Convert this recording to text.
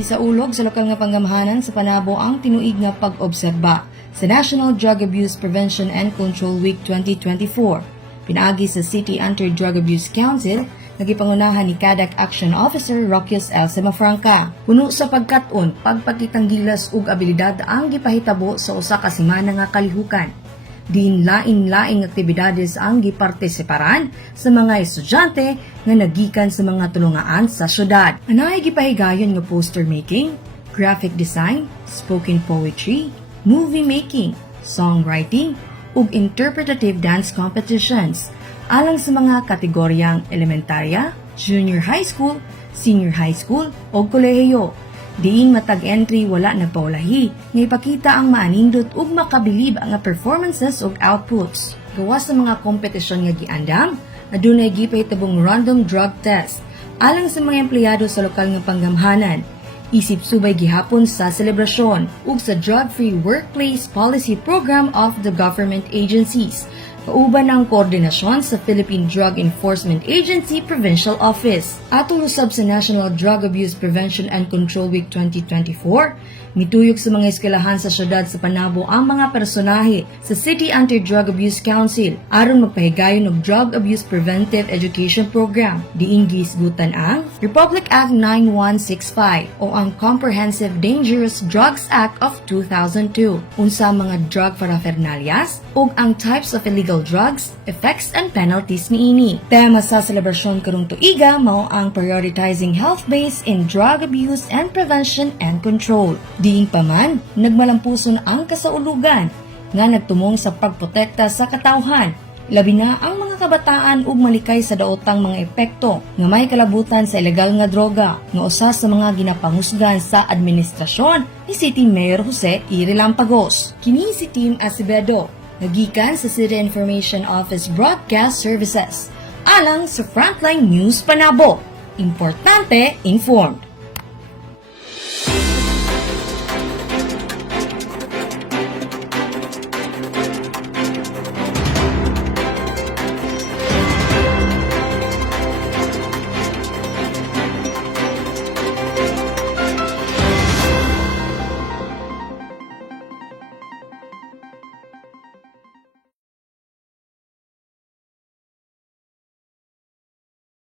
Gisaulog sa lokal nga panggamhanan sa Panabo ang tinuig nga pag-obserba sa National Drug Abuse Prevention and Control Week 2024. Pinaagi sa City Anti-Drug Abuse Council, nagipangunahan ni CADAC Action Officer Rockius L. Semafranca. Puno sa pagkat-on, pagpakitang gilas ug abilidad ang gipahitabo sa usa ka semana nga kalihukan. Diin lain-laing aktibidades ang gipartisiparan sa mga estudyante nga nagikan sa mga tulungaan sa syudad. Anay gipahigayon nga poster making, graphic design, spoken poetry, movie making, songwriting, ug interpretative dance competitions alang sa mga kategoryang elementarya, junior high school, senior high school o kolehiyo. Diin matag entry wala nagpaulahi nga ipakita ang maanindot ug makabilib ang performances ug outputs. Gawas sa mga kompetisyon nga giandam, adunay gipahitabong random drug test alang sa mga empleyado sa lokal nga panggamhanan. Isip subay gihapon sa selebrasyon ug sa drug-free workplace policy program of the government agencies. Kauban ang koordinasyon sa Philippine Drug Enforcement Agency Provincial Office. Atong usab sa National Drug Abuse Prevention and Control Week 2024, mituyok sa mga eskwelahan sa syudad sa Panabo ang mga personahe sa City Anti-Drug Abuse Council aron magpahigayon og Drug Abuse Preventive Education Program. Diin gisgutan ang Republic Act 9165 o ang Comprehensive Dangerous Drugs Act of 2002, unsa mga drug paraphernalias ug ang types of illegal drugs, effects and penalties niini. Tema sa selebrasyon karong tuiga mao ang prioritizing health base in drug abuse and prevention and control. Diin pa man, nagmalampuson ang kasaulugan nga nagtumong sa pagprotekta sa katawhan, labi na ang mga kabataan ug malikay sa daotang mga epekto nga may kalabutan sa ilegal nga droga nga usa sa mga ginapangusgan sa administrasyon ni City Mayor Jose E. Relampagos. Kini si Team Acevedo, nagikan sa City Information Office Broadcast Services alang sa Frontline News Panabo. Importante, informed.